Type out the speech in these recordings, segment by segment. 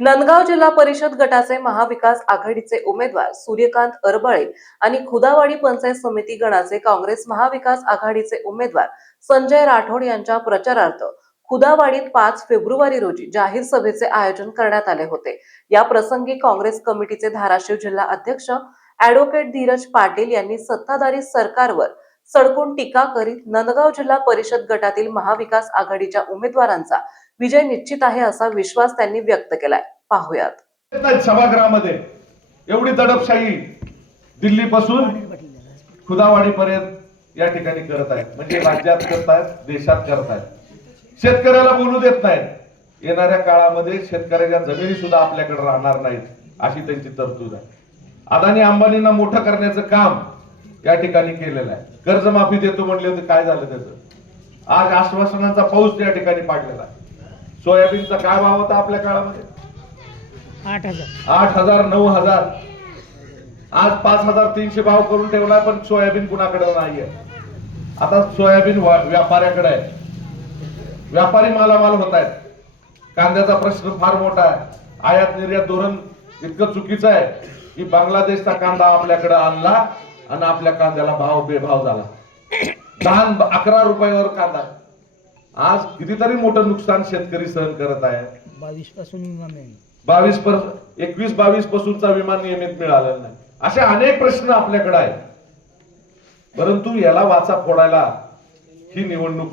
नंदगाव जिल्हा परिषद गटाचे महाविकास आघाडीचे उमेदवार सूर्यकांत अरबळे आणि खुदावाडी पंचायत समिती गणाचे काँग्रेस महाविकास आघाडीचे उमेदवार संजय राठोड यांच्या प्रचारार्थ खुदावाडीत 5 फेब्रुवारी रोजी जाहीर सभेचे आयोजन करण्यात आले होते। या प्रसंगी काँग्रेस कमिटीचे धाराशिव जिल्हा अध्यक्ष ॲडव्होकेट धीरज पाटील यांनी सत्ताधारी सरकारवर सडकून टीका करीत नंदगाव जिल्हा परिषद गटातील महाविकास आघाडीच्या उमेदवारांचा विजय निश्चित आहे असा विश्वास त्यांनी व्यक्त केलाय। पाहूयात। सभागृहामध्ये एवढी दडपशाही दिल्ली पासून खुदावाडी पर्यंत या ठिकाणी करत आहेत, म्हणजे राज्यात करतायत, देशात करतायत। शेतकऱ्याला बोलू देत नाहीत। येणाऱ्या काळामध्ये शेतकऱ्याच्या जमिनी सुद्धा आपल्याकडे राहणार नाहीत अशी त्यांची तरतूद आहे। अदानी अंबानींना मोठं करण्याचं काम या ठिकाणी केलेलं आहे। कर्जमाफी देतो म्हणले होते, काय झालं त्याचं? आज आश्वासनांचा पाऊस या ठिकाणी पाडलेला आहे। सोयाबीनचा काय भाव होता आपल्या काळामध्ये? 8,000 9,000। आज 5,300 भाव करून ठेवला, पण सोयाबीन कुणाकडे नाहीये। आता सोयाबीन व्यापाऱ्याकडे आहे। व्यापारी मालामाल होत आहेत। कांद्याचा प्रश्न फार मोठा आहे। आयात निर्यात धोरण इतकं चुकीचं आहे की बांगलादेशचा कांदा आपल्याकडे आणला आणि आपल्या कांद्याला भाव बेभाव झाला। 10-11 रुपयावर कांदा। आज कितीतरी मोठं नुकसान शेतकरी सहन करत आहे। 22 पासून विमा नाही, 21-22 पासूनचा विमा नियमित मिळालेला नाही। असे अनेक प्रश्न आपल्याकडे आहेत, परंतु याला वाचा फोडायला ही निवडणूक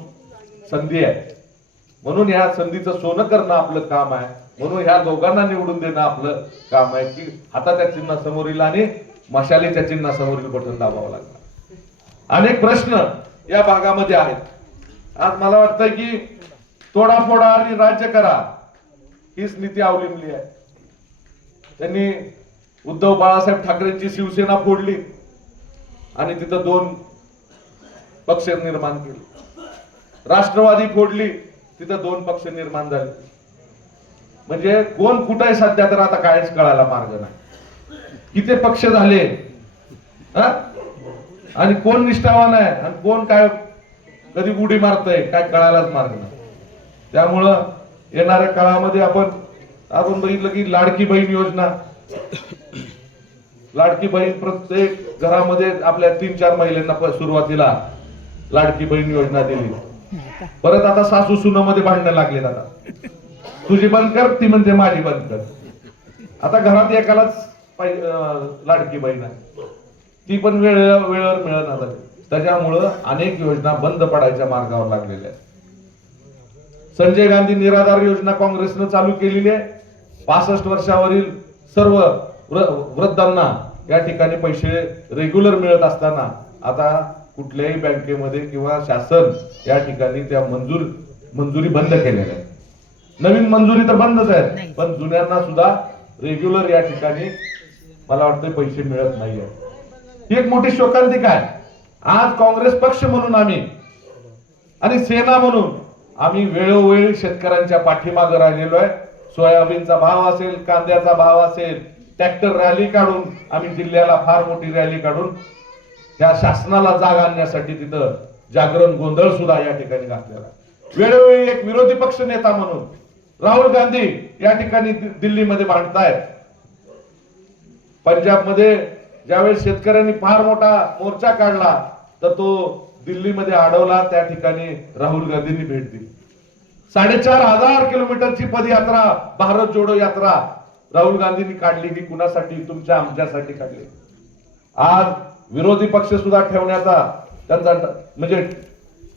संधी आहे। म्हणून या संधीचं सोनं करणं आपलं काम आहे। म्हणून ह्या दोघांना निवडून देणं आपलं काम आहे की हाताच्या चिन्हासमोरील आणि मशालीच्या चिन्हासमोरील बटन दाबावं लागतं। अनेक प्रश्न या भागामध्ये आहेत। आज मला वाटतं की तोडाफोडा आणि राज्य करा हीच नीती अवलंबली आहे। त्यांनी उद्धव बाळासाहेब ठाकरेंची शिवसेना फोडली आणि तिथं 2 पक्ष निर्माण केले। राष्ट्रवादी फोडली, तिथं 2 पक्ष निर्माण झाले। म्हणजे कोण कुठे आहे सध्या तर आता काहीच कळायला मार्ग नाही। किती पक्ष झाले आणि कोण निष्ठावान आहे आणि कोण काय कधी उडी मारतय काय कळायलाच मार्ग नाही। त्यामुळं येणाऱ्या काळामध्ये आपण बघितलं की लाडकी बहीण योजना, लाडकी बहीण प्रत्येक घरामध्ये आपल्या 3-4 महिलांना सुरुवातीला लाडकी बहीण योजना दिली। परत आता सासू सुनामध्ये भांडणं लागले। आता तुझी बंद कर, ती म्हणते माझी बंद कर। आता घरात एकालाच लाडकी बहीण आहे, ती पण वेळेवर मिळणार झाली। त्याच्यामुळं अनेक योजना बंद पडायच्या मार्गावर लागलेल्या आहेत। संजय गांधी निराधार योजना काँग्रेसनं चालू केलेली आहे। 65 वर्षावरील सर्व वृद्धांना या ठिकाणी पैसे रेग्युलर मिळत असताना आता कुठल्याही बँकेमध्ये किंवा शासन या ठिकाणी त्या मंजुरी बंद केलेल्या आहे। नवीन मंजुरी तर बंदच आहे, पण जुन्यांना सुद्धा रेग्युलर या ठिकाणी मला वाटतं पैसे मिळत नाहीये। ही एक मोठी शोकांतिका आहे। आज काँग्रेस पक्ष म्हणून आम्ही आणि सेना म्हणून आम्ही वेळोवेळी शेतकऱ्यांच्या पाठीमागे राहिलेलो आहे। सोयाबीनचा भाव असेल, कांद्याचा भाव असेल, ट्रॅक्टर रॅली काढून आम्ही जिल्ह्याला फार मोठी रॅली काढून त्या शासनाला जाग आणण्यासाठी तिथं जागरण गोंधळ सुद्धा या ठिकाणी घातलेला। वेळोवेळी एक विरोधी पक्ष नेता म्हणून राहुल गांधी या ठिकाणी दिल्लीमध्ये भांडतायत। पंजाबमध्ये ज्यावेळेस शेतकऱ्यांनी फार मोठा मोर्चा काढला तर तो दिल्लीमध्ये अडवला। त्या ठिकाणी राहुल गांधींनी भेट दिली। 4,500 किलोमीटरची पदयात्रा, भारत जोडो यात्रा राहुल गांधींनी काढली की कुणासाठी? तुमच्या आमच्यासाठी काढली। आज विरोधी पक्ष सुद्धा ठेवण्याचा त्यांचा म्हणजे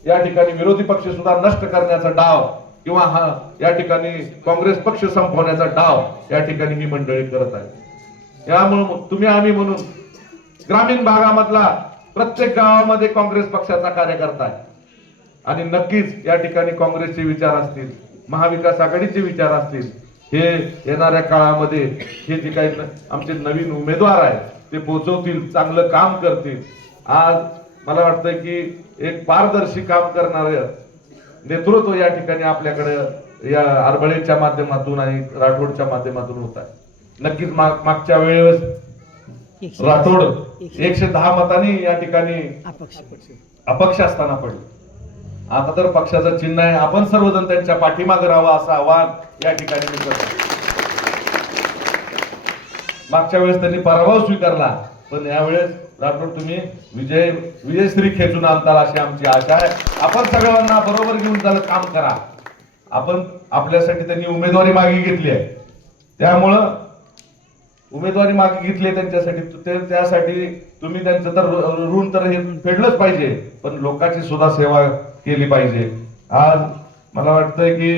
या ठिकाणी विरोधी पक्ष सुद्धा नष्ट करण्याचा डाव किंवा या ठिकाणी काँग्रेस पक्ष संपवण्याचा डाव या ठिकाणी ही मंडळी करत आहे। यामुळे तुम्ही आम्ही म्हणून ग्रामीण भागामधला प्रत्येक गावामध्ये काँग्रेस पक्षाचा कार्यकर्ता आहे आणि नक्कीच या ठिकाणी काँग्रेसचे विचार असतील, महाविकास आघाडीचे विचार असतील, हे येणाऱ्या काळामध्ये हे जे काही आमचे नवीन उमेदवार आहेत ते पोहोचवतील, चांगलं काम करतील। आज मला वाटतं की एक पारदर्शी काम करणारं नेतृत्व या ठिकाणी आपल्याकडे या अरबळेच्या माध्यमातून आणि राठोडच्या माध्यमातून होत आहे। नक्कीच मागच्या वेळेस राठोड 110 मतांनी या ठिकाणी अपक्ष असताना पडले। आता तर पक्षाचं चिन्ह आहे, आपण सर्वजण त्यांच्या पाठीमागे राहावं असं आवाहन या ठिकाणी मी करतो। मागच्या वेळेस त्यांनी पराभव स्वीकारला, पण यावेळेस राठोड तुम्ही विजयश्री खेचून आणताल अशी आमची आशा आहे. आपण सगळ्यांना बरोबर घेऊन चालत काम करा. आपण आपल्यासाठी त्यांनी उमेदवारी मागे घेतली आहे, त्यामुळं उमेदवारी मागे घेतली त्यांच्यासाठी, त्यासाठी तुम्ही त्यांचं तर ऋण तर हे फेडलंच पाहिजे, पण लोकांची सुद्धा सेवा केली पाहिजे. आज मला वाटतंय की